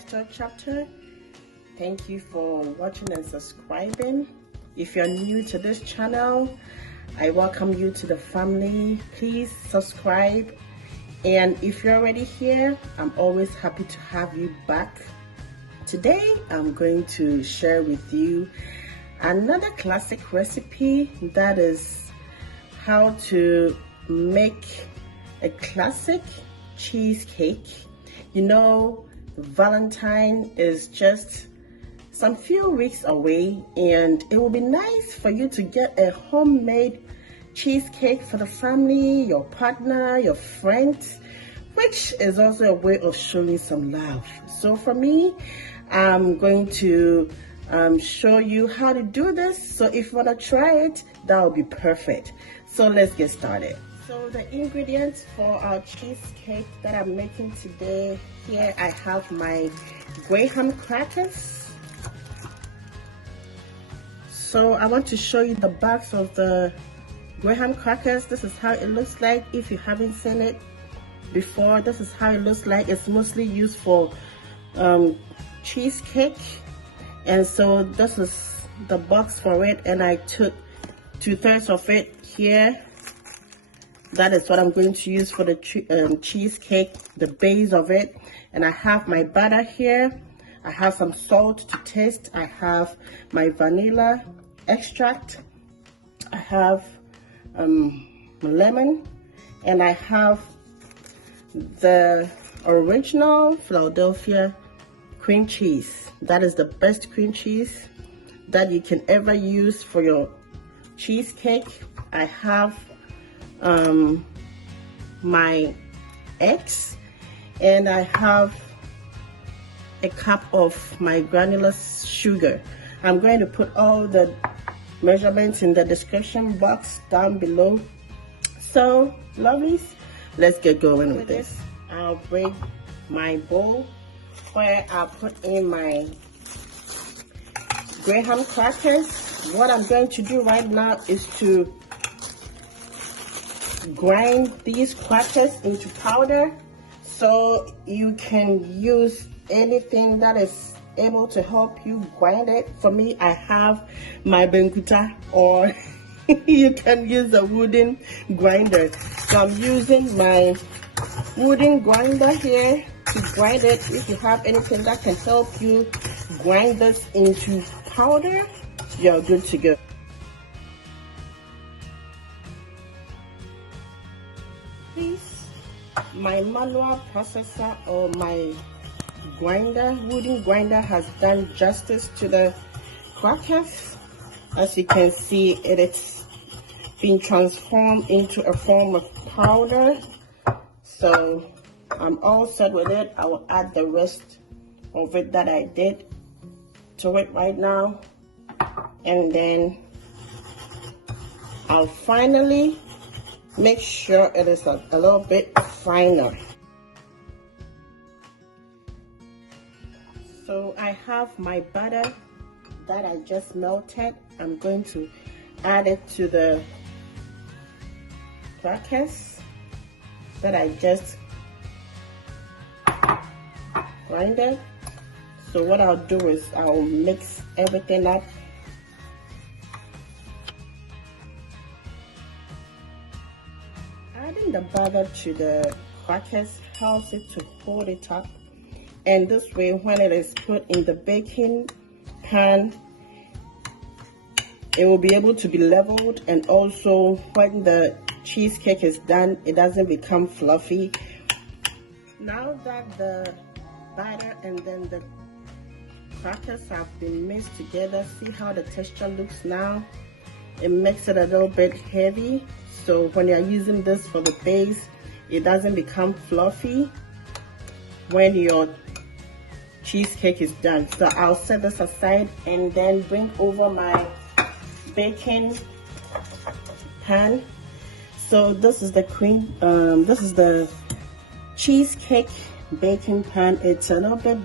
lifestyle chapter. Thank you for watching and subscribing. If you're new to this channel, I welcome you to the family. Please subscribe, and if you're already here, I'm always happy to have you back. Today I'm going to share with you another classic recipe, that is how to make a classic cheesecake. You know, Valentine is just some few weeks away, and it will be nice for you to get a homemade cheesecake for the family, your partner, your friends, which is also a way of showing some love. So for me, I'm going to show you how to do this. So if you want to try it, that will be perfect. So let's get started. So the ingredients for our cheesecake that I'm making today, here I have my graham crackers. So I want to show you the box of the graham crackers. This is how it looks like. If you haven't seen it before, this is how it looks like. It's mostly used for cheesecake, and so this is the box for it, and I took 2/3 of it here. That is what I'm going to use for the cheesecake, the base of it. And I have my butter here. I have some salt to taste. I have my vanilla extract. I have lemon, and I have the original Philadelphia cream cheese. That is the best cream cheese that you can ever use for your cheesecake. I have my eggs, and I have a cup of my granular sugar. I'm going to put all the measurements in the description box down below. So lovelies, let's get going with this. I'll break my bowl where I'll put in my graham crackers. What I'm going to do right now is to grind these crackers into powder, so you can use anything that is able to help you grind it. For me, I have my benkuta, or you can use a wooden grinder. So I'm using my wooden grinder here to grind it. If you have anything that can help you grind this into powder, you're good to go. Please, my manual processor or my grinder, wooden grinder, has done justice to the crackers. As you can see, it is being transformed into a form of powder. So I'm all set with it. I will add the rest of it that I did to it right now, and then I'll finally make sure it is a little bit finer. So I have my butter that I just melted. I'm going to add it to the crackers that I just grinded. So what I'll do is I'll mix everything up. Adding the butter to the crackers helps it to hold it up, and this way when it is put in the baking pan, it will be able to be leveled, and also when the cheesecake is done, it doesn't become fluffy. Now that the butter and then the crackers have been mixed together, see how the texture looks now? It makes it a little bit heavy, so when you're using this for the base, it doesn't become fluffy when your cheesecake is done. So I'll set this aside and then bring over my baking pan. So this is the this is the cheesecake baking pan. It's a little bit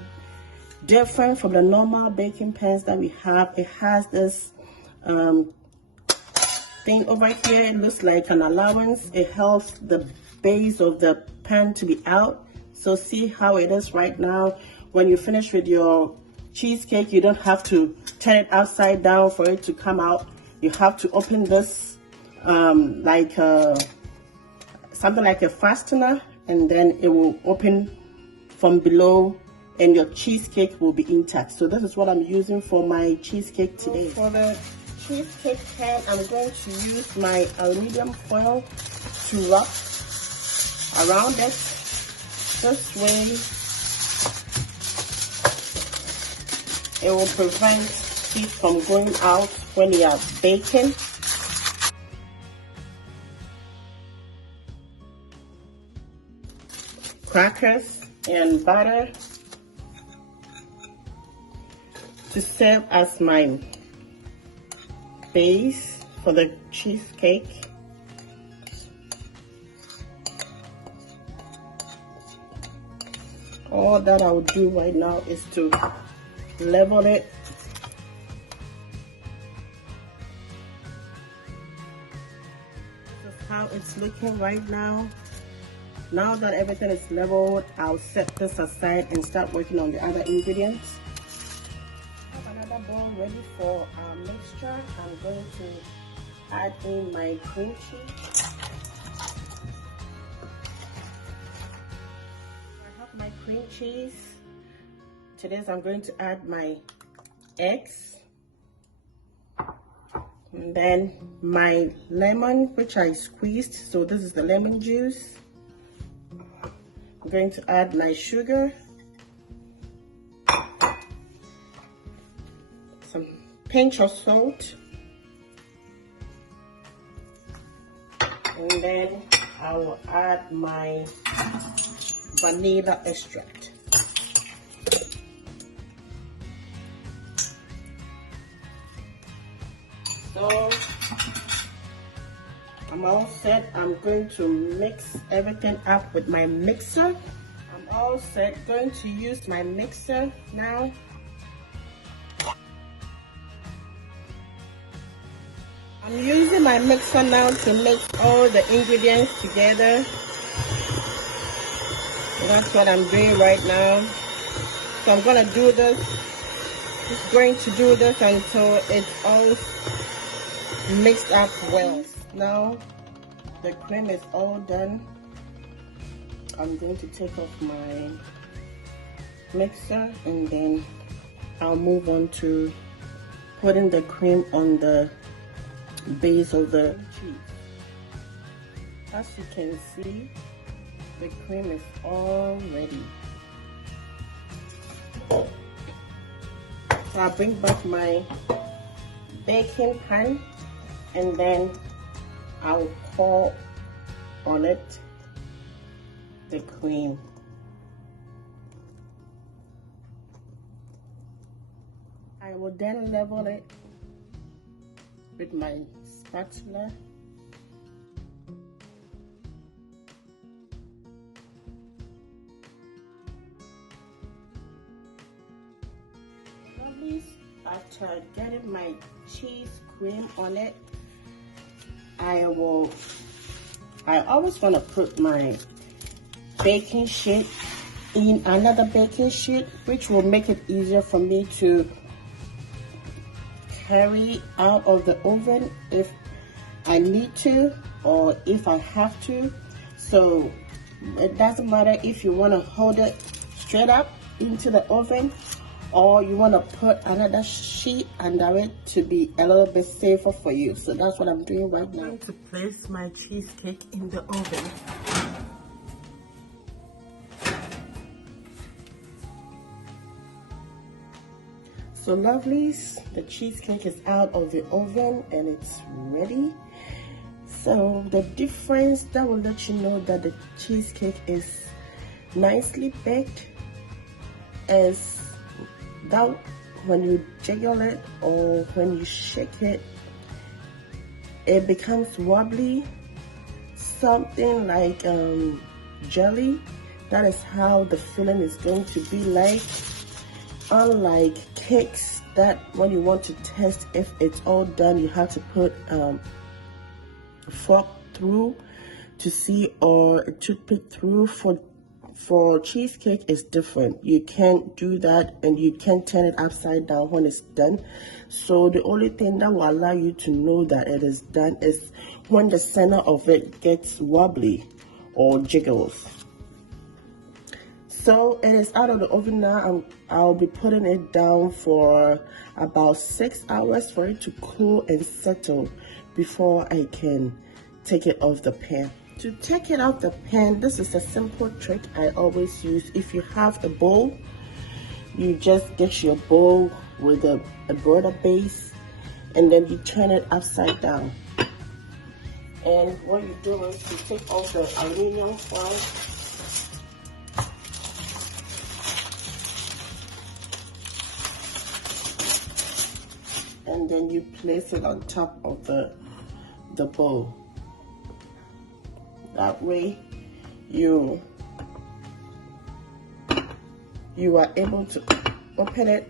different from the normal baking pans that we have. It has this thing over here. It looks like an allowance. It helps the base of the pan to be out. So see how it is right now. when you finish with your cheesecake, you don't have to turn it upside down for it to come out. You have to open this like something like a fastener, and then it will open from below and your cheesecake will be intact. So this is what I'm using for my cheesecake today. For the cheesecake pan, I'm going to use my aluminum foil to wrap around it. This way it will prevent heat from going out when you are baking. Crackers and butter to serve as my base for the cheesecake. All that I will do right now is to level it. This is how it's looking right now. Now that everything is leveled, I'll set this aside and start working on the other ingredients. I have another bowl ready for our mixture. I'm going to add in my cream cheese. I have my cream cheese. To this, I'm going to add my eggs. And then my lemon, which I squeezed. So this is the lemon juice. I'm going to add my sugar, some pinch of salt, and then I will add my vanilla extract. So I'm all set. I'm going to mix everything up with my mixer. I'm all set. Going to use my mixer now. I'm using my mixer now to mix all the ingredients together. So that's what I'm doing right now. So I'm gonna do this. Just going to do this until it's all mixed up well. Now the cream is all done. I'm going to take off my mixer and then I'll move on to putting the cream on the base of the cheese. As you can see, the cream is all ready. So I'll bring back my baking pan and then I'll pour on it the cream. I will then level it with my spatula. After getting my cheese cream on it, I always want to put my baking sheet in another baking sheet, which will make it easier for me to carry out of the oven if I need to or if I have to. So it doesn't matter if you want to hold it straight up into the oven or you want to put another sheet under it to be a little bit safer for you. So that's what I'm doing right now. I'm going to place my cheesecake in the oven. So lovelies, the cheesecake is out of the oven and it's ready. So the difference that will let you know that the cheesecake is nicely baked is that when you jiggle it or when you shake it, it becomes wobbly, something like jelly. That is how the filling is going to be like. Unlike cakes that when you want to test if it's all done, you have to put a fork through to see or a toothpick through for for cheesecake is different. You can't do that, and you can't turn it upside down when it's done. So the only thing that will allow you to know that it is done is when the center of it gets wobbly or jiggles. So it is out of the oven now. I'll be putting it down for about 6 hours for it to cool and settle before I can take it off the pan. To take it off the pan, this is a simple trick I always use. If you have a bowl, you just get your bowl with a broader base, and then you turn it upside down. And what you do is you take off the aluminum foil, and then you place it on top of the bowl. That way you are able to open it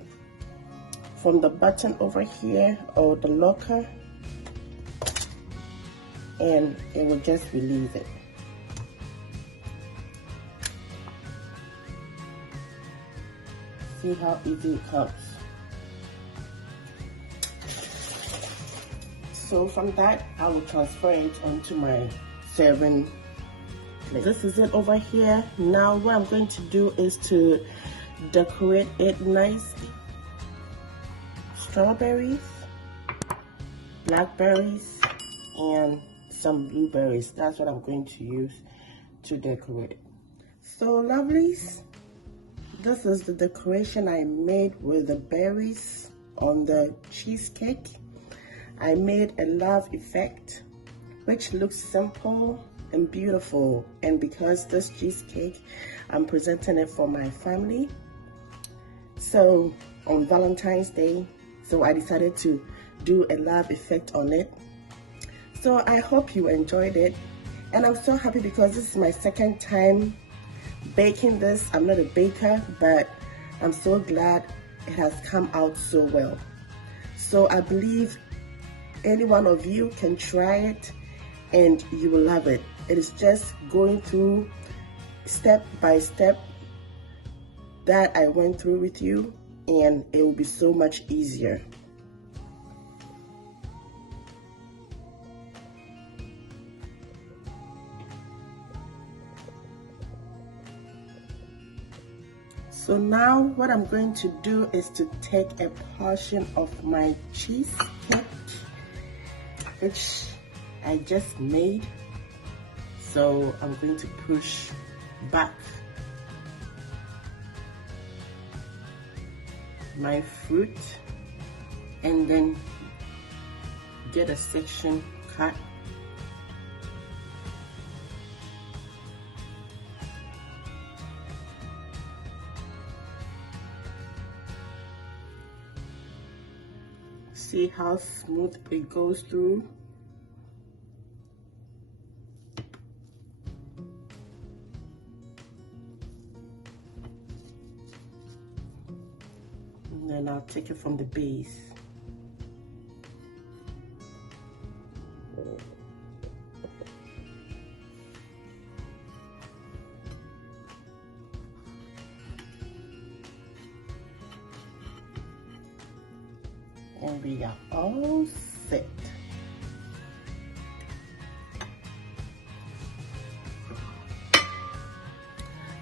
from the button over here or the locker, and it will just release it. See how easy it comes. So from that, I will transfer it onto my serving plate. This is it over here. Now what I'm going to do is to decorate it nicely. Strawberries, blackberries, and some blueberries. That's what I'm going to use to decorate it. So lovelies, this is the decoration I made with the berries on the cheesecake. I made a love effect, which looks simple and beautiful. And because this cheesecake, I'm presenting it for my family, so on Valentine's Day, so I decided to do a love effect on it. So I hope you enjoyed it, and I'm so happy because this is my second time baking this. I'm not a baker, but I'm so glad it has come out so well. So I believe any one of you can try it and you will love it. It is just going through step by step that I went through with you, and it will be so much easier. So now what I'm going to do is to take a portion of my cheesecake, which I just made. So I'm going to push back my fruit and then get a section cut. See how smooth it goes through. And then I'll take it from the base. And we are all set.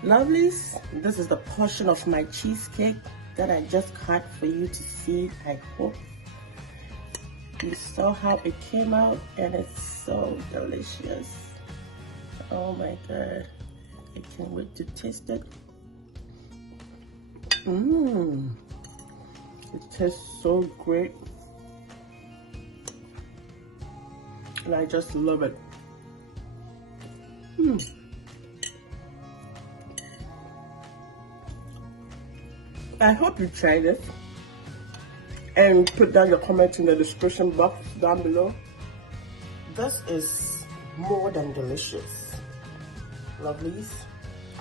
Lovelies, this is the portion of my cheesecake that I just cut for you to see. I hope you saw how it came out, and it's so delicious. Oh my god, I can't wait to taste it. It tastes so great, and I just love it. I hope you tried it, and put down your comments in the description box down below. This is more than delicious, lovelies.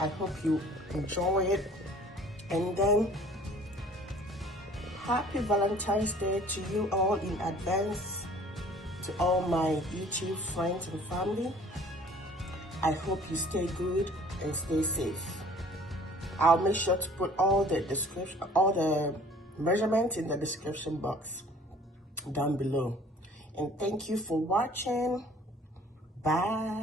I hope you enjoy it, and then happy Valentine's Day to you all in advance, to all my YouTube friends and family. I hope you stay good and stay safe. I'll make sure to put all the measurements in the description box down below. And thank you for watching. Bye.